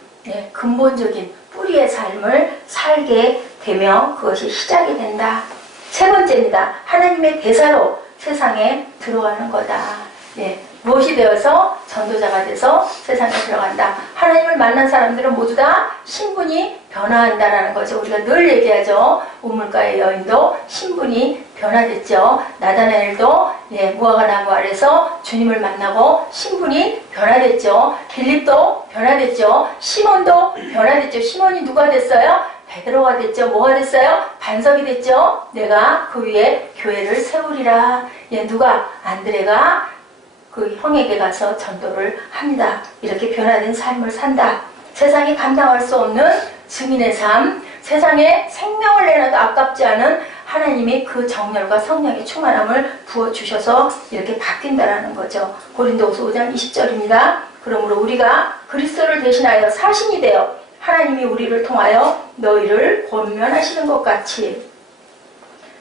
근본적인 뿌리의 삶을 살게 되며 그것이 시작이 된다. 세 번째입니다. 하나님의 대사로 세상에 들어가는 거다. 무엇이 되어서 전도자가 돼서 세상에 들어간다. 하나님을 만난 사람들은 모두 다 신분이 변화한다라는 거죠. 우리가 늘 얘기하죠. 우물가의 여인도 신분이 변화됐죠. 나다나엘도 무화과 나무 아래서 주님을 만나고 신분이 변화됐죠. 빌립도 변화됐죠. 시몬도 변화됐죠. 시몬이 누가 됐어요? 베드로가 됐죠. 뭐가 됐어요? 반석이 됐죠. 내가 그 위에 교회를 세우리라. 누가? 안드레가 그 형에게 가서 전도를 합니다. 이렇게 변화된 삶을 산다. 세상이 감당할 수 없는 증인의 삶, 세상에 생명을 내놔도 아깝지 않은 하나님이 그 정열과 성령의 충만함을 부어주셔서 이렇게 바뀐다라는 거죠. 고린도후서 5장 20절입니다. 그러므로 우리가 그리스도를 대신하여 사신이 되어 하나님이 우리를 통하여 너희를 권면하시는 것 같이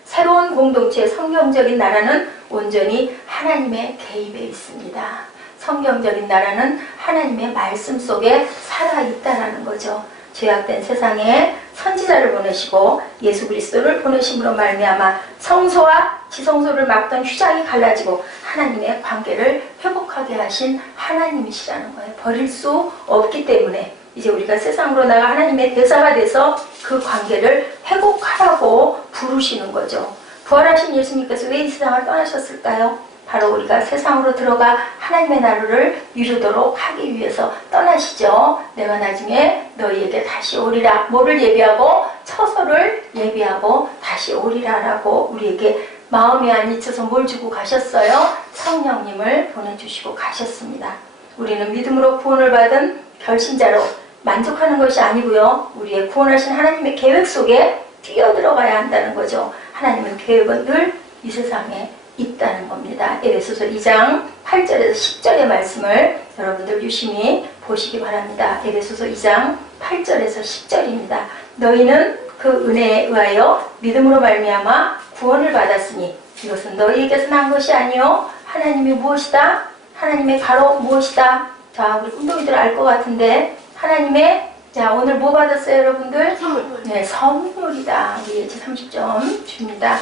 새로운 공동체의 성경적인 나라는 온전히 하나님의 개입에 있습니다. 성경적인 나라는 하나님의 말씀 속에 살아있다라는 거죠. 죄악된 세상에 선지자를 보내시고 예수 그리스도를 보내심으로 말미암아 성소와 지성소를 막던 휘장이 갈라지고 하나님의 관계를 회복하게 하신 하나님이시라는 거예요. 버릴 수 없기 때문에 이제 우리가 세상으로 나가 하나님의 대사가 돼서 그 관계를 회복하라고 부르시는 거죠. 부활하신 예수님께서 왜 이 세상을 떠나셨을까요? 바로 우리가 세상으로 들어가 하나님의 나라를 이루도록 하기 위해서 떠나시죠. 내가 나중에 너희에게 다시 오리라. 뭐를 예비하고? 처소를 예비하고 다시 오리라 라고 우리에게 마음에 안 잊혀서 뭘 주고 가셨어요? 성령님을 보내주시고 가셨습니다. 우리는 믿음으로 구원을 받은 결신자로 만족하는 것이 아니고요. 우리의 구원하신 하나님의 계획 속에 뛰어들어가야 한다는 거죠. 하나님은 계획은 늘 이 세상에 있다는 겁니다. 에베소서 2장 8절에서 10절의 말씀을 여러분들 유심히 보시기 바랍니다. 에베소서 2장 8절에서 10절입니다. 너희는 그 은혜에 의하여 믿음으로 말미암아 구원을 받았으니 이것은 너희에게서 난 것이 아니요 하나님이 무엇이다? 하나님의 가로 무엇이다? 자, 우리 꿈동이들 알 것 같은데 하나님의 자, 오늘 뭐 받았어요, 여러분들? 선물. 네, 선물이다. 우리 30점 줍니다.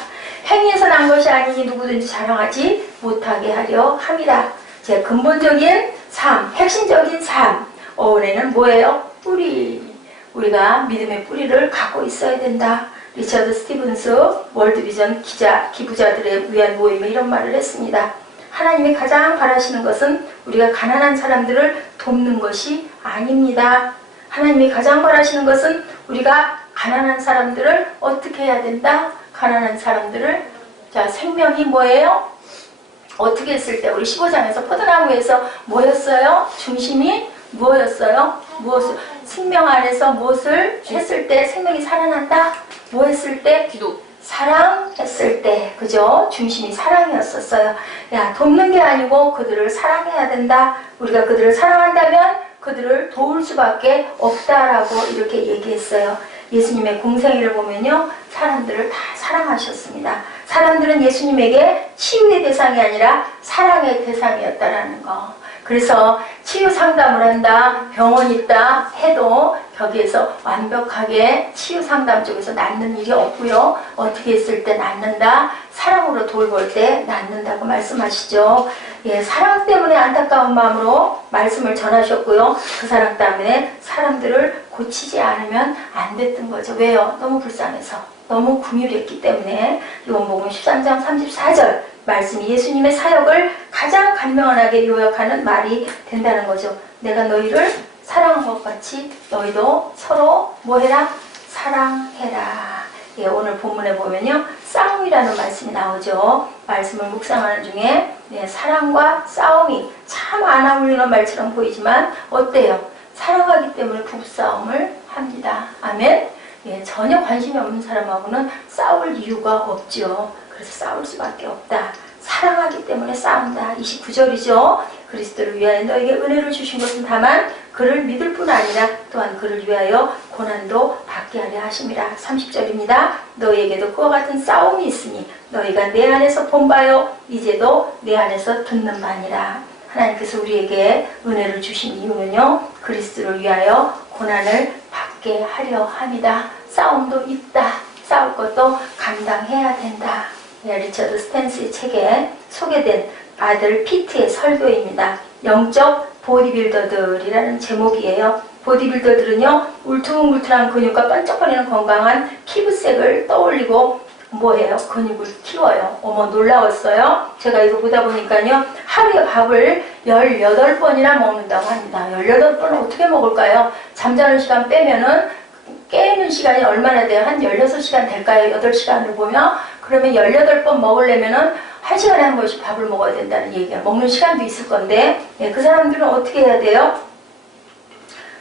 행위에서 난 것이 아니니 누구든지 자랑하지 못하게 하려 함이라. 제 근본적인 삶, 핵심적인 삶. 어원에는 뭐예요? 뿌리. 우리가 믿음의 뿌리를 갖고 있어야 된다. 리처드 스티븐스 월드비전 기부자들에 위한 모임에 이런 말을 했습니다. 하나님이 가장 바라시는 것은 우리가 가난한 사람들을 돕는 것이 아닙니다. 하나님이 가장 바라시는 것은 우리가 가난한 사람들을 어떻게 해야 된다? 가난한 사람들을 자 생명이 뭐예요? 어떻게 했을 때 우리 15장에서 포도나무에서 뭐였어요? 중심이 뭐였어요? 무엇을 생명 안에서 무엇을 했을 때 생명이 살아난다? 뭐 했을 때? 기도. 사랑했을 때, 그죠? 중심이 사랑이었었어요. 야, 돕는 게 아니고 그들을 사랑해야 된다. 우리가 그들을 사랑한다면 그들을 도울 수밖에 없다라고 이렇게 얘기했어요. 예수님의 공생애를 보면요, 사람들을 다 사랑하셨습니다. 사람들은 예수님에게 치유의 대상이 아니라 사랑의 대상이었다라는 거. 그래서 치유 상담을 한다, 병원 있다 해도 거기에서 완벽하게 치유 상담 쪽에서 낫는 일이 없고요. 어떻게 했을 때 낫는다? 사랑으로 돌볼 때 낫는다고 말씀하시죠. 예, 사랑 때문에 안타까운 마음으로 말씀을 전하셨고요. 그 사랑 때문에 사람들을 고치지 않으면 안 됐던 거죠. 왜요? 너무 불쌍해서. 너무 긍휼했기 때문에 요한복음 13장 34절 말씀이 예수님의 사역을 가장 간명하게 요약하는 말이 된다는 거죠. 내가 너희를 사랑한 것 같이 너희도 서로 뭐해라? 사랑해라. 예, 오늘 본문에 보면요, 싸움이라는 말씀이 나오죠. 말씀을 묵상하는 중에 사랑과 싸움이 참 안 어울리는 말처럼 보이지만 어때요? 사랑하기 때문에 부부싸움을 합니다. 아멘? 예, 전혀 관심이 없는 사람하고는 싸울 이유가 없죠. 그래서 싸울 수밖에 없다. 사랑하기 때문에 싸운다. 29절이죠. 그리스도를 위하여 너에게 은혜를 주신 것은 다만 그를 믿을 뿐 아니라 또한 그를 위하여 고난도 받게 하려 하심이라. 30절입니다. 너희에게도 그와 같은 싸움이 있으니 너희가 내 안에서 본 바요 이제도 내 안에서 듣는 바니라. 하나님께서 우리에게 은혜를 주신 이유는요, 그리스도를 위하여 고난을 받게 하려 합니다. 싸움도 있다. 싸울 것도 감당해야 된다. 리처드 스탠스의 책에 소개된 아들 피트의 설교입니다. 영적 보디빌더들이라는 제목이에요. 보디빌더들은요, 울퉁불퉁한 근육과 번쩍거리는 건강한 피부색을 떠올리고 뭐예요? 근육을 키워요. 어머, 놀라웠어요. 제가 이거 보다 보니까요, 하루에 밥을 18번이나 먹는다고 합니다. 18번을 어떻게 먹을까요? 잠자는 시간 빼면은 깨는 시간이 얼마나 돼요? 한 16시간 될까요? 8시간을 보면? 그러면 18번 먹으려면은 1시간에 한 번씩 밥을 먹어야 된다는 얘기야. 먹는 시간도 있을 건데, 예, 그 사람들은 어떻게 해야 돼요?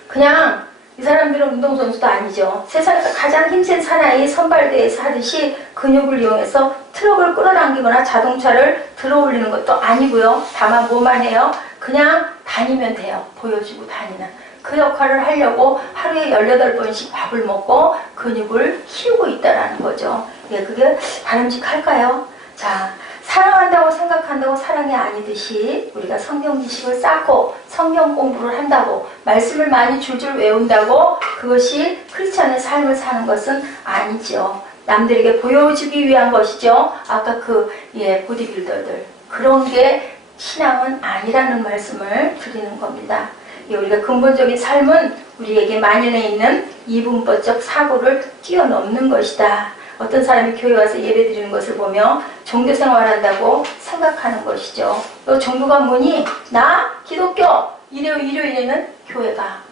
그냥 이 사람들은 운동선수도 아니죠. 세상에서 가장 힘센 사나이 선발대회에서 하듯이 근육을 이용해서 트럭을 끌어당기거나 자동차를 들어올리는 것도 아니고요. 다만 뭐만 해요? 그냥 다니면 돼요. 보여주고 다니는. 그 역할을 하려고 하루에 18번씩 밥을 먹고 근육을 키우고 있다는 거죠. 예, 그게 바람직할까요? 자, 사랑한다고 생각한다고 사랑이 아니듯이 우리가 성경 지식을 쌓고 성경 공부를 한다고 말씀을 많이 줄줄 외운다고 그것이 크리스찬의 삶을 사는 것은 아니죠. 남들에게 보여주기 위한 것이죠. 아까 보디빌더들 그런 게 신앙은 아니라는 말씀을 드리는 겁니다. 우리가 근본적인 삶은 우리에게 만연해 있는 이분법적 사고를 뛰어넘는 것이다. 어떤 사람이 교회 와서 예배 드리는 것을 보며 종교 생활한다고 생각하는 것이죠. 또 종교가 뭐니? 나 기독교 일요일에는 교회가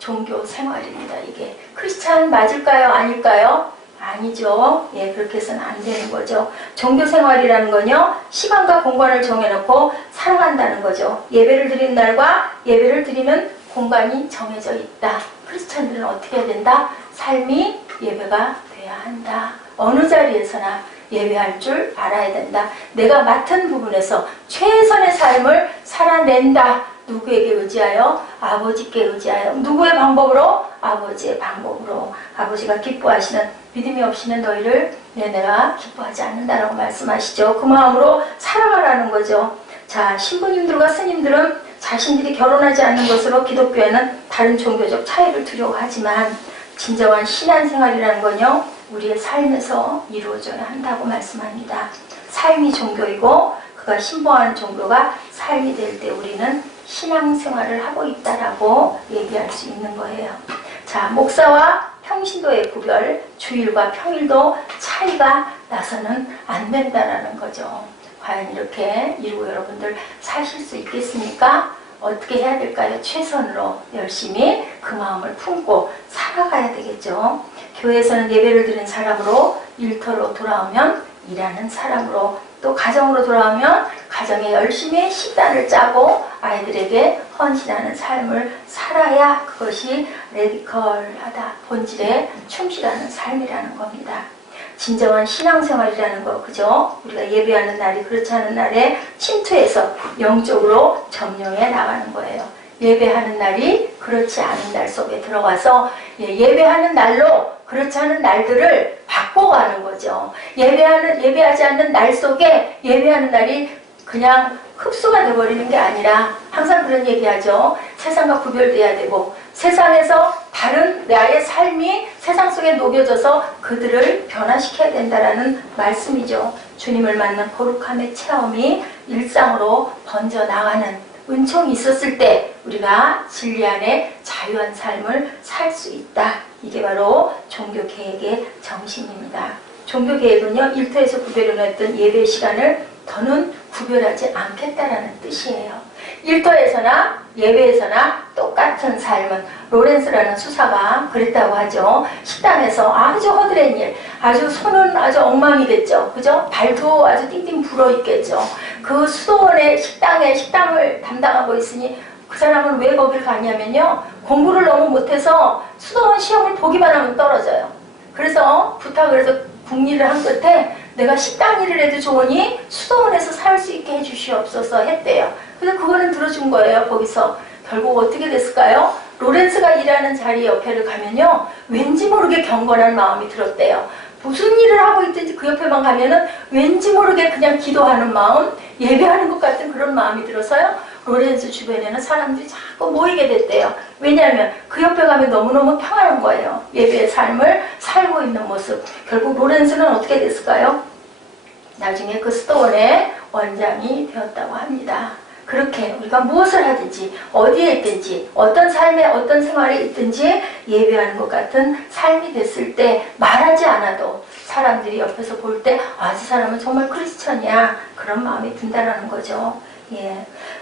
종교 생활입니다. 이게 크리스찬 맞을까요? 아닐까요? 아니죠. 그렇게 해서는 안 되는 거죠. 종교 생활이라는 건요, 시간과 공간을 정해놓고 살아간다는 거죠. 예배를 드리는 날과 예배를 드리는 공간이 정해져 있다. 크리스찬들은 어떻게 해야 된다? 삶이 예배가 돼야 한다. 어느 자리에서나 예배할 줄 알아야 된다. 내가 맡은 부분에서 최선의 삶을 살아낸다. 누구에게 의지하여? 아버지께 의지하여. 누구의 방법으로? 아버지의 방법으로. 아버지가 기뻐하시는 믿음이 없이는 너희를 내가 기뻐하지 않는다라고 말씀하시죠. 그 마음으로 살아가라는 거죠. 자, 신부님들과 스님들은 자신들이 결혼하지 않는 것으로 기독교에는 다른 종교적 차이를 두려워하지만 진정한 신앙생활이라는 건요, 우리의 삶에서 이루어져야 한다고 말씀합니다. 삶이 종교이고 그가 신봉하는 종교가 삶이 될 때 우리는 신앙생활을 하고 있다라고 얘기할 수 있는 거예요. 자, 목사와 평신도의 구별, 주일과 평일도 차이가 나서는 안 된다라는 거죠. 과연 이렇게 이루고 여러분들 사실 수 있겠습니까? 어떻게 해야 될까요? 최선으로 열심히 그 마음을 품고 살아가야 되겠죠. 교회에서는 예배를 드린 사람으로, 일터로 돌아오면 일하는 사람으로, 또 가정으로 돌아오면 가정에 열심히 식단을 짜고 아이들에게 헌신하는 삶을 살아야 그것이 레디컬하다, 본질에 충실하는 삶이라는 겁니다. 진정한 신앙생활이라는 거, 그죠? 우리가 예배하는 날이 그렇지 않은 날에 침투해서 영적으로 점령해 나가는 거예요. 예배하는 날이 그렇지 않은 날 속에 들어가서 예배하는 날로 그렇지 않은 날들을 바꿔가는 거죠. 예배하지 않는 날 속에 예배하는 날이 그냥 흡수가 돼버리는 게 아니라 항상 그런 얘기하죠. 세상과 구별돼야 되고 세상에서 다른 나의 삶이 세상 속에 녹여져서 그들을 변화시켜야 된다라는 말씀이죠. 주님을 만난 거룩함의 체험이 일상으로 번져나가는 은총이 있었을 때 우리가 진리 안에 자유한 삶을 살 수 있다. 이게 바로 종교개혁의 정신입니다. 종교개혁은요, 일터에서 구별해놨던 예배 시간을 더는 구별하지 않겠다라는 뜻이에요. 일터에서나 예배에서나 똑같은 삶은 로렌스라는 수사가 그랬다고 하죠. 식당에서 아주 허드렛 일, 아주 손은 아주 엉망이겠죠. 그죠? 발도 아주 띵띵 불어있겠죠. 그 수도원의 식당을 담당하고 있으니 그 사람은 왜 거길 가냐면요, 공부를 너무 못해서 수도원 시험을 보기만 하면 떨어져요. 그래서 부탁을 해서 국리를 한 끝에 내가 식당 일을 해도 좋으니 수도원에서 살 수 있게 해주시옵소서 했대요. 그래서 그거는 들어준 거예요. 거기서 결국 어떻게 됐을까요? 로렌스가 일하는 자리 옆에를 가면요, 왠지 모르게 경건한 마음이 들었대요. 무슨 일을 하고 있든지 그 옆에만 가면은 왠지 모르게 그냥 기도하는 마음, 예배하는 것 같은 그런 마음이 들어서요, 로렌스 주변에는 사람들이 자꾸 모이게 됐대요. 왜냐하면 그 옆에 가면 너무너무 평안한 거예요. 예배의 삶을 살고 있는 모습. 결국 로렌스는 어떻게 됐을까요? 나중에 그 수도원의 원장이 되었다고 합니다. 그렇게 우리가 무엇을 하든지 어디에 있든지 어떤 삶에 어떤 생활에 있든지 예배하는 것 같은 삶이 됐을 때 말하지 않아도 사람들이 옆에서 볼 때 아, 저 사람은 정말 크리스천이야, 그런 마음이 든다는 거죠.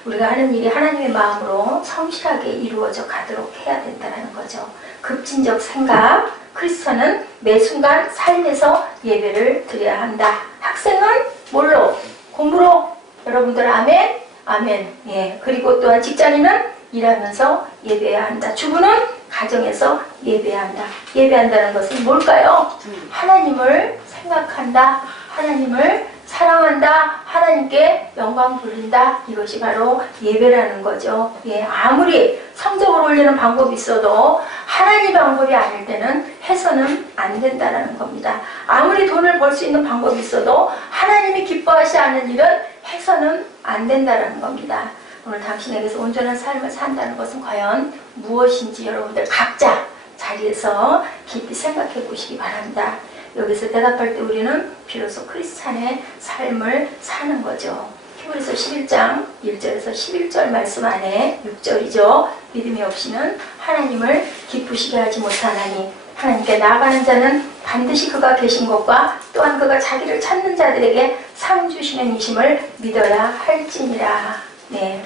우리가 하는 일이 하나님의 마음으로 성실하게 이루어져 가도록 해야 된다는 거죠. 급진적 생각, 크리스천은 매 순간 삶에서 예배를 드려야 한다. 학생은 뭘로? 공부로. 여러분들 아멘? 아멘. 그리고 또한 직장인은 일하면서 예배해야 한다. 주부는 가정에서 예배해야 한다. 예배한다는 것은 뭘까요? 하나님을 생각한다. 하나님을 사랑한다, 하나님께 영광 돌린다. 이것이 바로 예배라는 거죠. 예, 아무리 성적을 올리는 방법이 있어도 하나님 방법이 아닐 때는 해서는 안 된다는 겁니다. 아무리 돈을 벌 수 있는 방법이 있어도 하나님이 기뻐하지 않는 일은 해서는 안 된다는 겁니다. 오늘 당신에게서 온전한 삶을 산다는 것은 과연 무엇인지 여러분들 각자 자리에서 깊이 생각해 보시기 바랍니다. 여기서 대답할 때 우리는 비로소 크리스찬의 삶을 사는 거죠. 히브리서 11장 1절에서 11절 말씀 안에 6절이죠. 믿음이 없이는 하나님을 기쁘시게 하지 못하나니 하나님께 나아가는 자는 반드시 그가 계신 것과 또한 그가 자기를 찾는 자들에게 상 주시는 이심을 믿어야 할지니라. 네.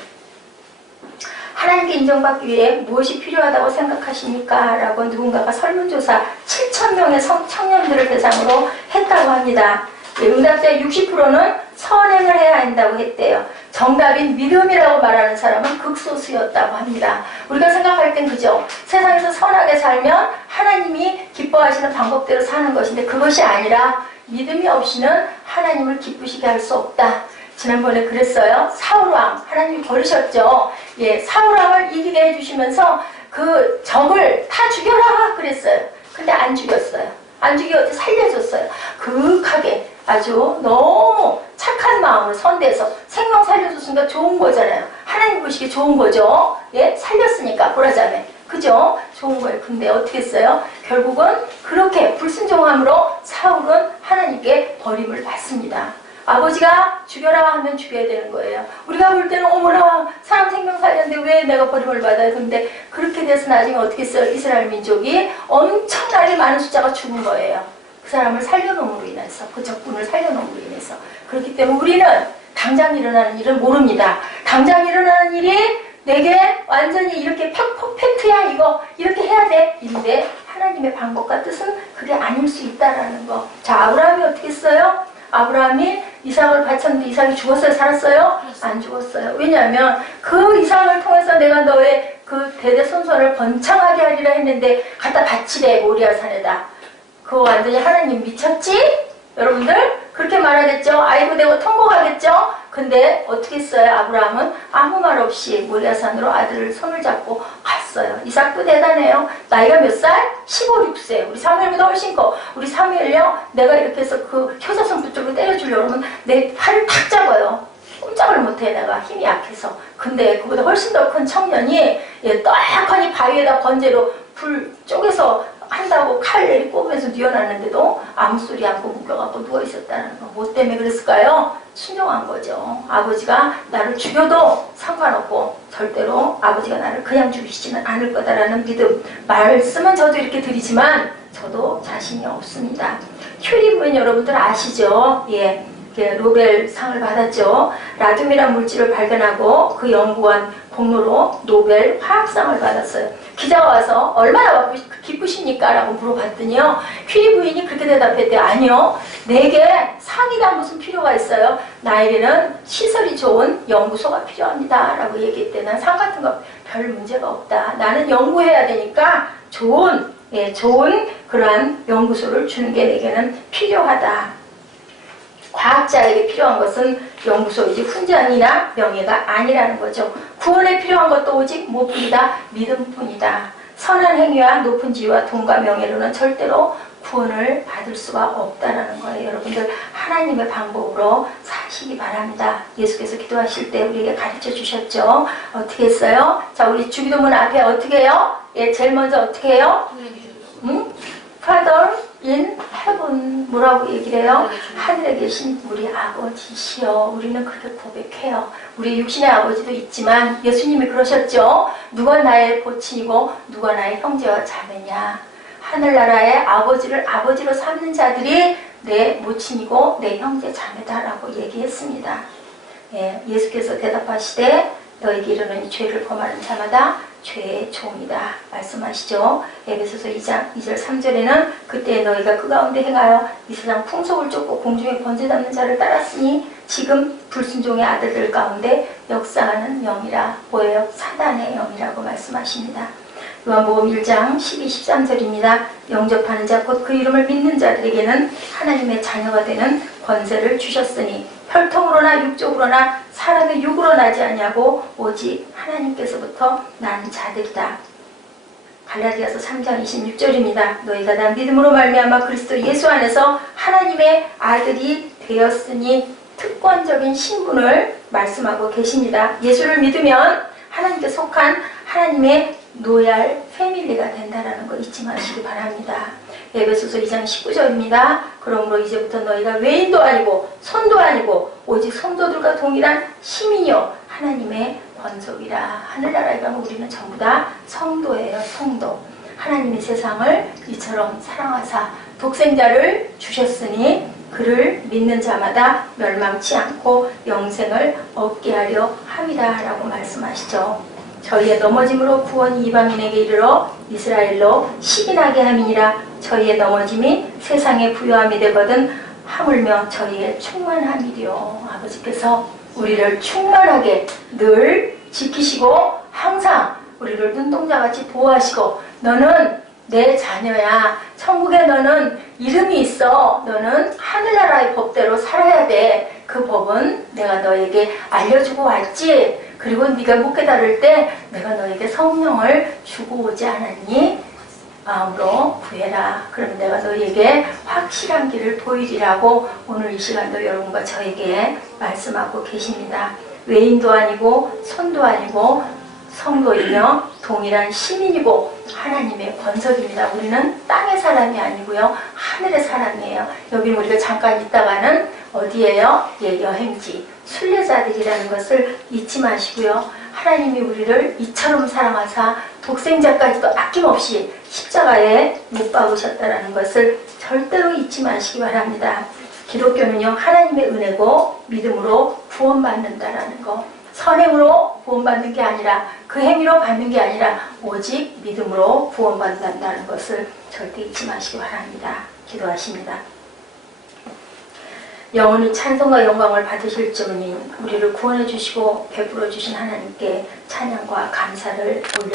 하나님께 인정받기 위해 무엇이 필요하다고 생각하십니까? 라고 누군가가 설문조사 7,000명의 청년들을 대상으로 했다고 합니다. 응답자의 60%는 선행을 해야 한다고 했대요. 정답인 믿음이라고 말하는 사람은 극소수였다고 합니다. 우리가 생각할 땐 그죠? 세상에서 선하게 살면 하나님이 기뻐하시는 방법대로 사는 것인데 그것이 아니라 믿음이 없이는 하나님을 기쁘시게 할 수 없다. 지난번에 그랬어요. 사울왕 하나님이 버리셨죠. 예, 사울왕을 이기게 해주시면서 그 적을 다 죽여라 그랬어요. 근데 안 죽였어요. 안 죽여 살려줬어요. 그윽하게 아주 너무 착한 마음으로 선대해서 생명 살려줬으니까 좋은 거잖아요. 하나님 보시기에 좋은 거죠. 예, 살렸으니까 보라자매. 그죠? 좋은 거예요. 근데 어떻게 했어요? 결국은 그렇게 불순종함으로 사울은 하나님께 버림을 받습니다. 아버지가 죽여라 하면 죽여야 되는 거예요. 우리가 볼 때는 어머나 사람 생명 살렸는데 왜 내가 버림을 받아요? 근데 그렇게 돼서 나중에 어떻게 했어요? 이스라엘 민족이 엄청나게 많은 숫자가 죽은 거예요. 그 사람을 살려놓음으로 인해서, 그 적군을 살려놓음으로 인해서. 그렇기 때문에 우리는 당장 일어나는 일은 모릅니다. 당장 일어나는 일이 내게 완전히 이렇게 퍼펙트야 이거 이렇게 해야 돼. 이런데 하나님의 방법과 뜻은 그게 아닐 수 있다라는 거. 자, 아브라함이 어떻게 했어요? 아브라함이 이삭을 바쳤는데 이삭이 죽었어요? 살았어요? 안 죽었어요. 왜냐하면 그 이삭을 통해서 내가 너의 그 대대손손을 번창하게 하리라 했는데 갖다 바치래 모리아 산에다. 그거 완전히 하나님 미쳤지? 여러분들 그렇게 말하겠죠? 아이고 되고 통곡하겠죠? 근데 어떻게 했어요? 아브라함은 아무 말 없이 모리아 산으로 아들을 손을 잡고 갔어요. 이삭도 대단해요. 나이가 몇 살? 15, 6세. 우리 사무엘보다 훨씬 커. 우리 사무엘요, 내가 이렇게 해서 그 효자손 쪽으로 때려주려고 하면 내 팔을 탁 잡아요. 꼼짝을 못해 내가 힘이 약해서. 근데 그보다 훨씬 더 큰 청년이 떡하니 바위에다 번제로 불 쪼개서 한다고 칼을 꼽으면서 뛰어났는데도 아무 소리 않고 묶여갖고 누워있었다는 거. 뭐 때문에 그랬을까요? 순종한 거죠. 아버지가 나를 죽여도 상관없고 절대로 아버지가 나를 그냥 죽이시지는 않을 거다라는 믿음. 말씀은 저도 이렇게 드리지만 저도 자신이 없습니다. 큐리 부인 여러분들 아시죠? 예. 노벨상을 받았죠. 라듐이라는 물질을 발견하고 그 연구원 공로로 노벨 화학상을 받았어요. 기자가 와서 얼마나 기쁘십니까? 라고 물어봤더니요. 퀴리 부인이 그렇게 대답했대요. 아니요. 내게 상이가 무슨 필요가 있어요. 나에게는 시설이 좋은 연구소가 필요합니다. 라고 얘기했대. 난 상 같은 거 별 문제가 없다. 나는 연구해야 되니까 좋은 그러한 연구소를 주는 게 내게는 필요하다. 과학자에게 필요한 것은 연구소이지 훈장이나 명예가 아니라는 거죠. 구원에 필요한 것도 오직 무엇뿐이다? 믿음뿐이다. 선한 행위와 높은 지위와 돈과 명예로는 절대로 구원을 받을 수가 없다라는 거예요. 여러분들 하나님의 방법으로 사시기 바랍니다. 예수께서 기도하실 때 우리에게 가르쳐 주셨죠. 어떻게 했어요? 자, 우리 주기도문 앞에 어떻게 해요? 예, 제일 먼저 어떻게 해요? Father in heaven 뭐라고 얘기를 해요? 하늘에 계신 우리 아버지시여. 우리는 그렇게 고백해요. 우리 육신의 아버지도 있지만 예수님이 그러셨죠. 누가 나의 보친이고 누가 나의 형제와 자매냐. 하늘나라의 아버지를 아버지로 삼는 자들이 내 모친이고 내 형제 자매다라고 얘기했습니다. 예, 예수께서 대답하시되 너에게 이르노니 죄를 범하는 자마다 죄의 종이다 말씀하시죠. 에베소서 2장 2절 3절에는 그때 너희가 그 가운데 행하여 이 세상 풍속을 쫓고 공중에 번제 잡는 자를 따랐으니 지금 불순종의 아들들 가운데 역사하는 영이라. 뭐예요? 사단의 영이라고 말씀하십니다. 요한복음 1장 12, 13절입니다. 영접하는 자 곧 그 이름을 믿는 자들에게는 하나님의 자녀가 되는 권세를 주셨으니 혈통으로나 육적으로나 사람의 육으로 나지 아니하고 오직 하나님께서부터 난 자들이다. 갈라디아서 3장 26절입니다. 너희가 다 믿음으로 말미암아 그리스도 예수 안에서 하나님의 아들이 되었으니 특권적인 신분을 말씀하고 계십니다. 예수를 믿으면 하나님께 속한 하나님의 로얄 패밀리가 된다는 거 잊지 마시기 바랍니다. 에베소서 2장 19절입니다. 그러므로 이제부터 너희가 외인도 아니고 손도 아니고 오직 성도들과 동일한 시민이요 하나님의 권속이라. 하늘나라에 가면 우리는 전부 다 성도예요. 성도. 하나님이 세상을 이처럼 사랑하사 독생자를 주셨으니 그를 믿는 자마다 멸망치 않고 영생을 얻게 하려 함이다 라고 말씀하시죠. 저희의 넘어짐으로 구원이 이방인에게 이르러 이스라엘로 시인하게 함이니라. 저희의 넘어짐이 세상의 부요함이 되거든 하물며 저희의 충만함이리요. 아버지께서 우리를 충만하게 늘 지키시고 항상 우리를 눈동자같이 보호하시고 너는 내 자녀야. 천국에 너는 이름이 있어. 너는 하늘나라의 법대로 살아야 돼. 그 법은 내가 너에게 알려주고 왔지. 그리고 네가 못 깨달을 때 내가 너에게 성령을 주고 오지 않았니? 마음으로 구해라. 그러면 내가 너에게 확실한 길을 보이리라고 오늘 이 시간도 여러분과 저에게 말씀하고 계십니다. 외인도 아니고 손도 아니고 성도이며 동일한 시민이고 하나님의 권석입니다. 우리는 땅의 사람이 아니고요. 하늘의 사람이에요. 여기는 우리가 잠깐 있다가는 어디예요? 예, 여행지, 순례자들이라는 것을 잊지 마시고요. 하나님이 우리를 이처럼 사랑하사 독생자까지도 아낌없이 십자가에 못 박으셨다는 것을 절대로 잊지 마시기 바랍니다. 기독교는요, 하나님의 은혜고 믿음으로 구원받는다라는 거. 선행으로 구원받는 게 아니라 그 행위로 받는 게 아니라 오직 믿음으로 구원받는다는 것을 절대 잊지 마시기 바랍니다. 기도하십니다. 영원히 찬송과 영광을 받으실 주님, 우리를 구원해 주시고 베풀어 주신 하나님께 찬양과 감사를 올려